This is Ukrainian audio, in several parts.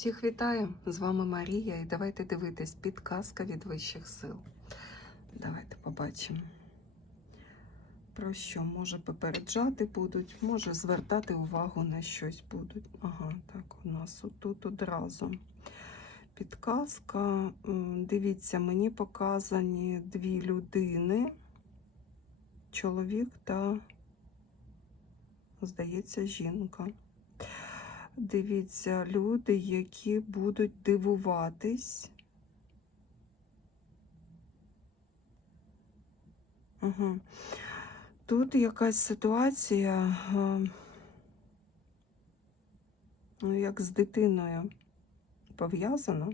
Всіх вітаю! З вами Марія, і давайте дивитись підказка від вищих сил. Давайте побачимо. Про що може попереджати будуть, може звертати увагу на щось будуть. Ага, так, у нас отут одразу. Підказка. Дивіться, мені показані дві людини. Чоловік та, здається, жінка. Дивіться, люди, які будуть дивуватись. Угу. Тут якась ситуація, е, ну, як з дитиною пов'язана,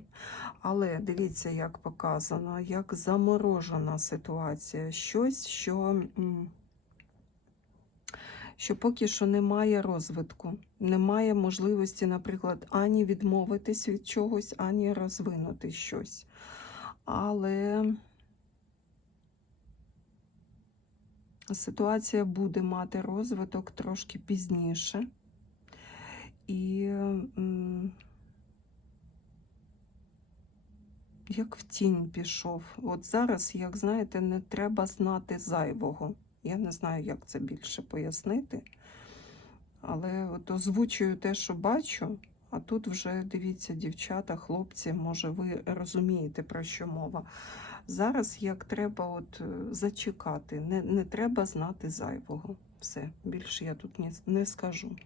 але дивіться, як показано, як заморожена ситуація. Щось, що. Що поки що немає розвитку, немає можливості, наприклад, ані відмовитись від чогось, ані розвинути щось. Але ситуація буде мати розвиток трошки пізніше. І як в тінь пішов. От зараз, як знаєте, не треба знати зайвого. Я не знаю, як це більше пояснити. Але от озвучую те, що бачу, а тут вже дивіться, дівчата, хлопці, може, ви розумієте, про що мова. Зараз як треба от е, зачекати, не, не треба знати зайвого. Все, більше я тут не, не скажу.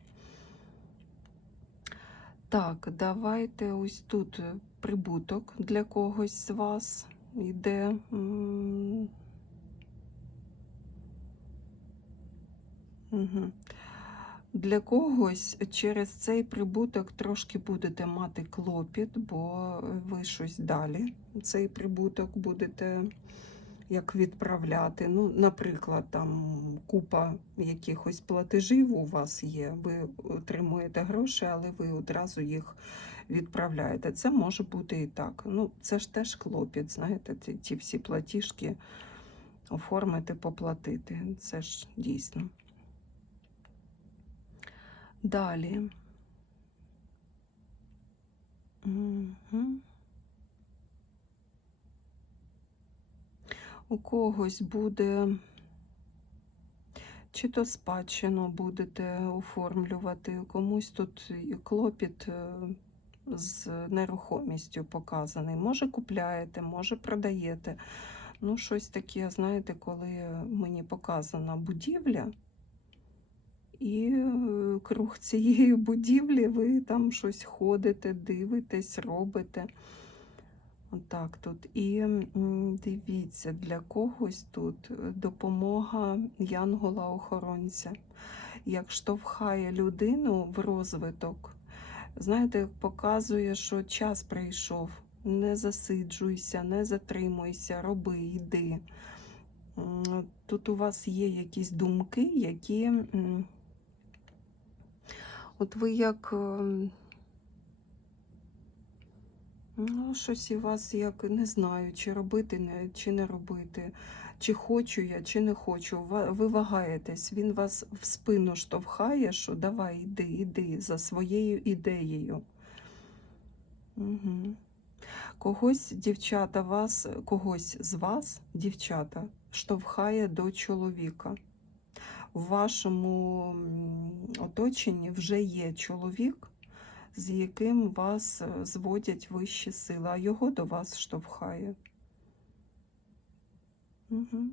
Так, давайте ось тут прибуток для когось з вас йде. Угу. Для когось через цей прибуток трошки будете мати клопіт, бо ви щось далі. Цей прибуток будете як відправляти. Ну, наприклад, там купа якихось платежів у вас є. Ви отримуєте гроші, але ви одразу їх відправляєте. Це може бути і так. Ну, це ж теж клопіт, знаєте, ті, ті всі платіжки оформити, поплатити. Це ж дійсно. Далі. Угу. У когось буде, чи то спадщину будете оформлювати, комусь тут клопіт е, з нерухомістю показаний. Може, купляєте, може, продаєте. Ну, щось таке, знаєте, коли мені показана будівля. І е, круг цієї будівлі ви там щось ходите, дивитесь, робите. Отак тут. І дивіться, для когось тут допомога янгола-охоронця. Як штовхає людину в розвиток, знаєте, показує, що час прийшов. Не засиджуйся, не затримуйся, роби, йди. Тут у вас є якісь думки, які. От ви як. ем, Ну, щось у вас як не знаю, чи робити, не- чи не робити, чи хочу я, чи не хочу. Ви вагаєтесь, він вас в спину штовхає, що давай, іди, іди за своєю ідеєю. Угу. Когось, дівчата, вас, когось з вас, дівчата, штовхає до чоловіка. В вашому оточенні вже є чоловік, з яким вас е, зводять вищі сили, а його до вас штовхає. Угу.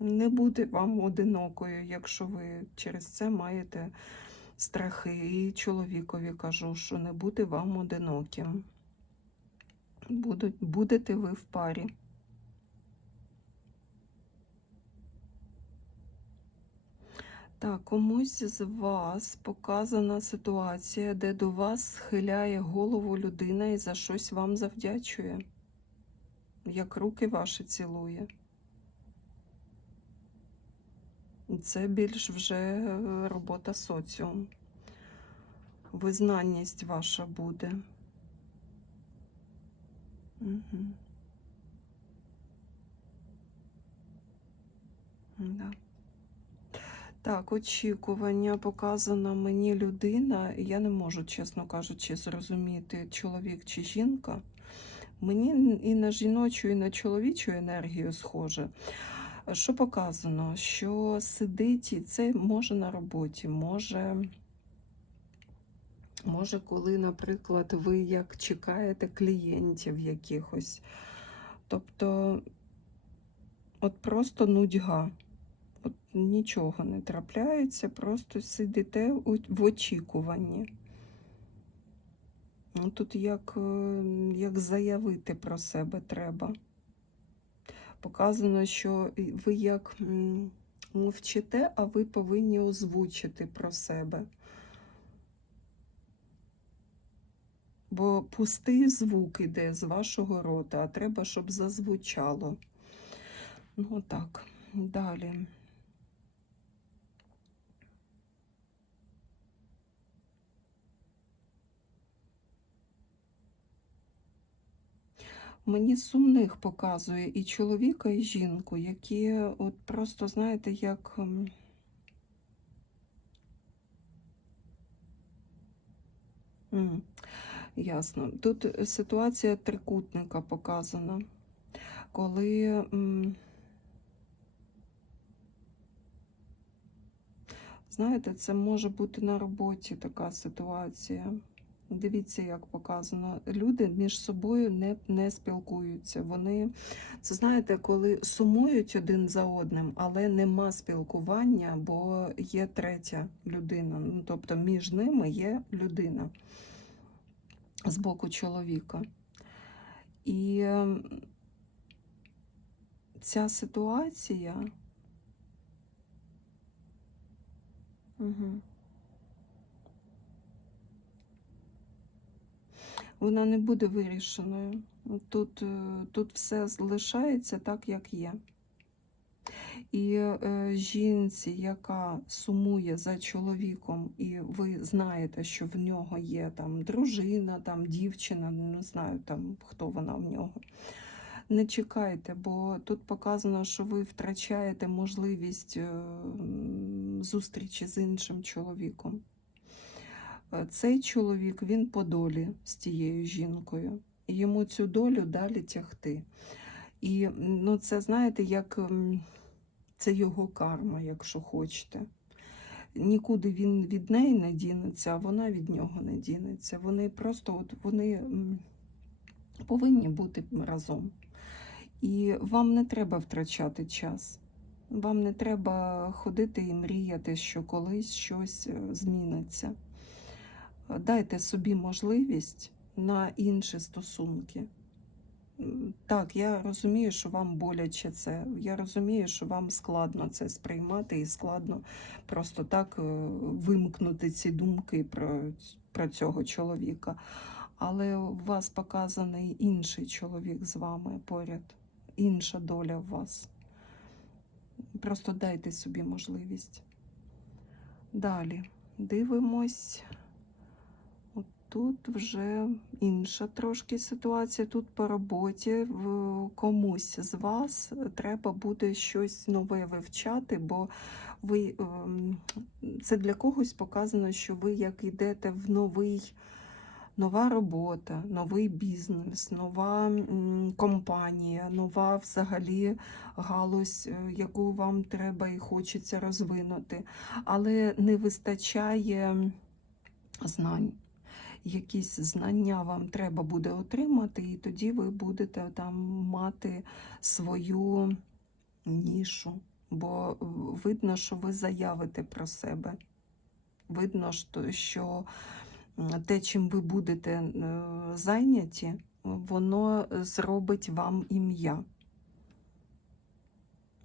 Не буде вам одинокою, якщо ви через це маєте страхи. І чоловікові кажу, що не буде вам одиноким. Будете ви в парі. Так, комусь з вас показана ситуація, де до вас схиляє голову людина і за щось вам завдячує, як руки ваші цілує. Це більш вже е, робота соціум. Визнанність ваша буде. Угу. Да. Так, очікування показана мені людина, і я не можу, чесно кажучи, зрозуміти, чоловік чи жінка. Мені і на жіночу, і на чоловічу енергію схоже. Що показано? Що сидить, і це може на роботі, може, може, коли, наприклад, ви як чекаєте клієнтів якихось. Тобто, от просто нудьга. Нічого не трапляється, просто сидите в очікуванні. Ну, Тут як, е, як заявити про себе треба. Показано, що ви як мовчите, а ви повинні озвучити про себе. Бо пустий звук іде з вашого рота, а треба, щоб зазвучало. Ну так, далі. Мені сумних показує і чоловіка, і жінку, які от просто, знаєте, як. ем, м, Ясно. Тут ситуація трикутника показана, коли. Знаєте, це може бути на роботі така ситуація. Дивіться, як показано. Люди між собою не, не спілкуються. Вони, це знаєте, коли сумують один за одним, але нема спілкування, бо є третя людина. Ну, тобто між ними є людина з боку чоловіка. І ем, ця ситуація. Угу. Вона не буде вирішеною. Тут, е, тут все залишається так, як є. І е, жінці, яка сумує за чоловіком, і ви знаєте, що в нього є там дружина, там дівчина, не знаю там хто вона в нього. Не чекайте, бо тут показано, що ви втрачаєте можливість е, зустрічі з іншим чоловіком. Е, Цей чоловік він по долі з тією жінкою, йому цю долю далі тягти. І ну, це знаєте, як це його карма, якщо хочете. Нікуди він від неї не дінеться, а вона від нього не дінеться. Вони просто от вони повинні бути разом. І вам не треба втрачати час. Вам не треба ходити і мріяти, що колись щось е, зміниться. Дайте собі можливість на інші стосунки. Так, я розумію, що вам боляче це. Я розумію, що вам складно це сприймати і складно просто так е, вимкнути ці думки про, про цього чоловіка. Але у вас показаний інший чоловік з вами поряд, інша доля в вас. Просто дайте собі можливість. Далі дивимось. Тут вже інша трошки ситуація. Тут по роботі комусь з вас треба буде щось нове вивчати, бо ви ем, це для когось показано, що ви як йдете в новий. Нова робота, новий бізнес, нова компанія, нова взагалі галузь, е, яку вам треба і хочеться розвинути, але не вистачає знань. Якісь знання вам треба буде отримати, і тоді ви будете там мати свою нішу. Бо е, видно, що ви заявите про себе. Видно, що- те, чим ви будете е, зайняті, воно зробить вам ім'я.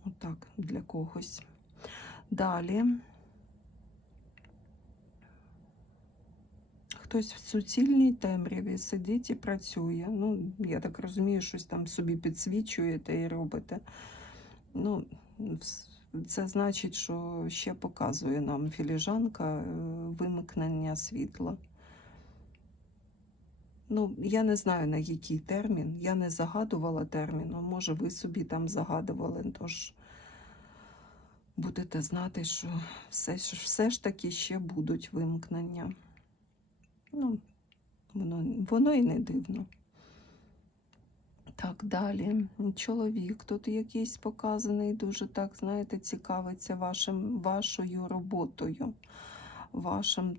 Отак, для когось. Далі. Хтось в суцільній темряві сидить і працює. Ну, я так розумію, щось там собі підсвічуєте і робите. Ну, це значить, що ще показує нам філіжанка е, вимикнення світла. Ну, я не знаю на який термін. Я не загадувала терміну. Може, ви собі там загадували. Тож будете знати, що все, все ж таки ще будуть вимкнення. Ну, воно, воно і не дивно. Так, далі. Чоловік тут якийсь показаний, дуже так, знаєте, цікавиться вашим, вашою роботою, вашим.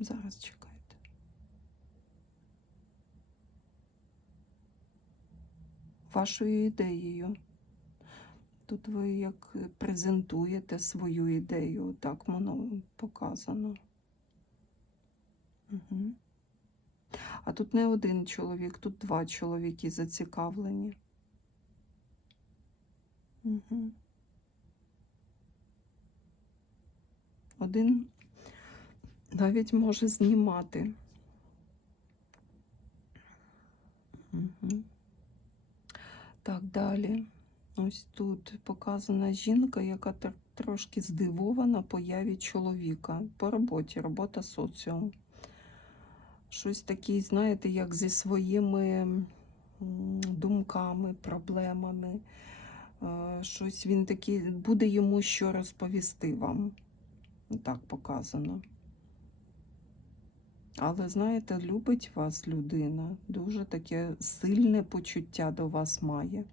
Зараз чекайте. Вашою ідеєю. Тут ви як презентуєте свою ідею, так воно показано. Угу. А тут не один чоловік, тут два чоловіки зацікавлені. Угу. Один навіть може знімати. Угу. Так, далі. Ось тут показана жінка, яка трошки здивована появі чоловіка по роботі, робота соціум. Щось таке, знаєте, як зі своїми думками, проблемами. Е, Щось він такий, буде йому що розповісти вам. Так показано. Але знаєте, любить вас людина, дуже таке сильне почуття до вас має.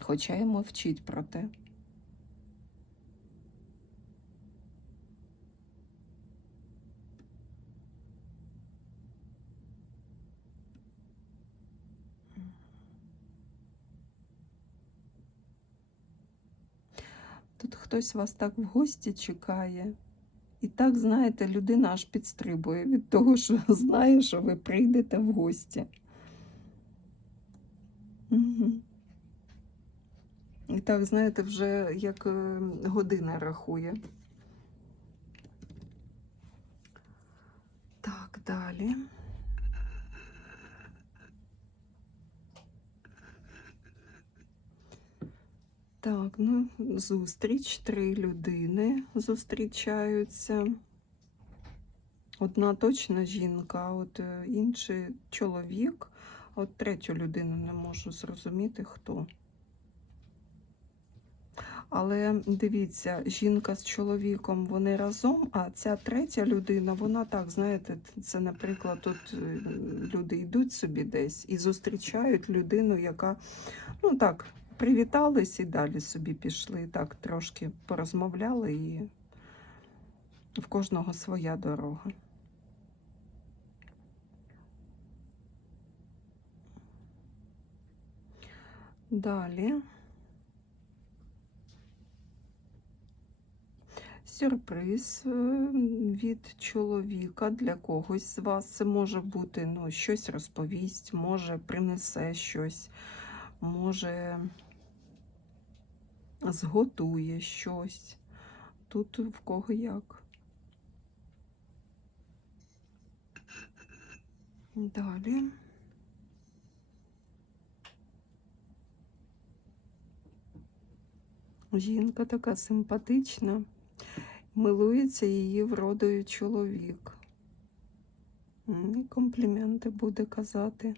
Хоча й мовчить про те. Тут хтось вас так в гості чекає. І так, знаєте, людина аж підстрибує від того, що знає, що ви прийдете в гості. Угу. Так, знаєте, вже як е, година рахує. Так, далі. Так, ну, зустріч, три людини зустрічаються. Одна точна жінка, от е, інший чоловік, а от третю людину не можу зрозуміти, хто. Але дивіться, жінка з чоловіком вони разом, а ця третя людина, вона так, знаєте, це, наприклад, тут е, люди йдуть собі десь і зустрічають людину, яка, ну так, привітались і далі собі пішли. Так, трошки порозмовляли, і в кожного своя дорога. Далі. Сюрприз е, від чоловіка для когось з вас. Це може бути ну, щось розповість, може принесе щось, може зготує щось. Тут в кого як. Далі. Жінка така симпатична. Милується її вродою чоловік. І компліменти буде казати.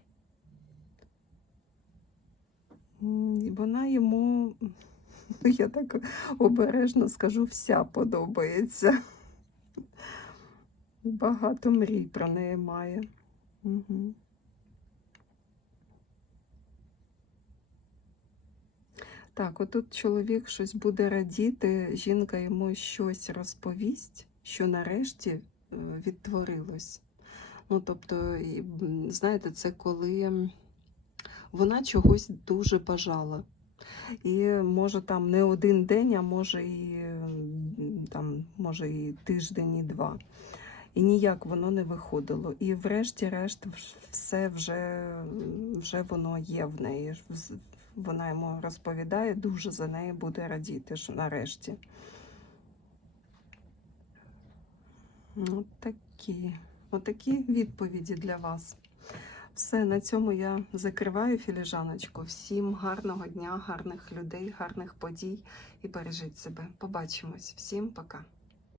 І Вона йому, ну, я так обережно скажу, вся подобається. Багато мрій про неї має. Угу. Так, отут чоловік щось буде радіти, жінка йому щось розповість, що нарешті е, відтворилось. Ну, тобто, знаєте, це коли вона чогось дуже бажала. І може там не один день, а може і там, може і тиждень, і два. І ніяк воно не виходило. І врешті-решт все вже, вже воно є в неї. Вона йому розповідає, дуже за нею буде радіти, що нарешті. От такі, отакі відповіді для вас. Все, на цьому я закриваю філіжаночку. Всім гарного дня, гарних людей, гарних подій і бережіть себе. Побачимось. Всім пока.